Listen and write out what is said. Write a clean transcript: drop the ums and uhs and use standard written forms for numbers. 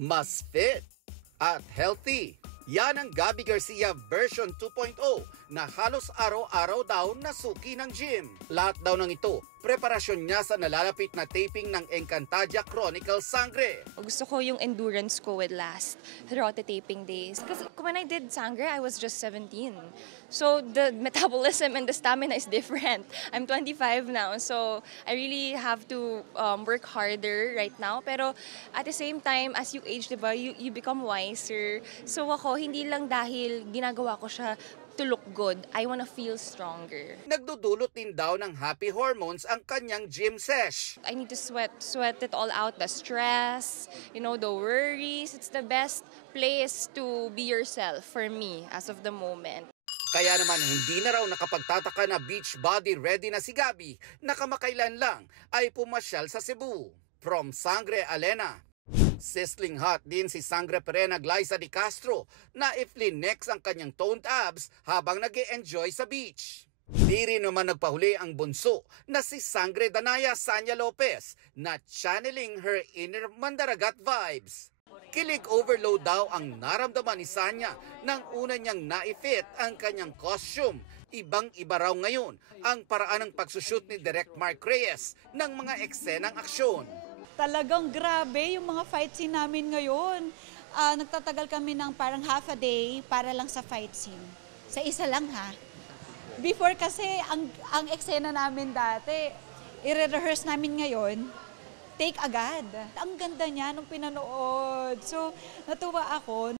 mas fit at healthy. Yan ang Gabby Garcia version 2.0 na halos araw-araw daw nasuki ng gym. Lahat daw ng ito, preparasyon niya sa nalalapit na taping ng Encantadia Chronicles Sangre. Gusto ko yung endurance ko would last throughout the taping days. Because when I did Sangre, I was just 17. So the metabolism and the stamina is different. I'm 25 now, so I really have to work harder right now. Pero at the same time, as you age, diba, you become wiser. So ako, hindi lang dahil ginagawa ko siya to look good, I wanna feel stronger. Nagdudulot din daw ng happy hormones ang kanyang gym sesh. I need to sweat it all out, the stress, the worries. It's the best place to be yourself for me as of the moment. Kaya naman hindi na raw nakapagtataka na beach body ready na si Gabby na kamakailan lang ay pumasyal sa Cebu. From Sangre, Alena. Sizzling hot din si Sangre Perena Glyza de Castro na i-flex ang kanyang toned abs habang nag-e-enjoy sa beach. Di rin naman nagpahuli ang bunso na si Sangre Danaya Sanya Lopez na channeling her inner Mandaragat vibes. Kilig overload daw ang naramdaman ni Sanya nang una niyang na-fit ang kanyang costume. Ibang-iba raw ngayon ang paraan ng pagsushoot ni Direk Mark Reyes ng mga eksenang aksyon. Talagang grabe yung mga fight scene namin ngayon. Nagtatagal kami ng parang half a day para lang sa fight scene. Sa isa lang ha. Before kasi, ang eksena namin dati, i-rehearse namin ngayon, take agad. Ang ganda niya nung pinanood. So, natuwa ako.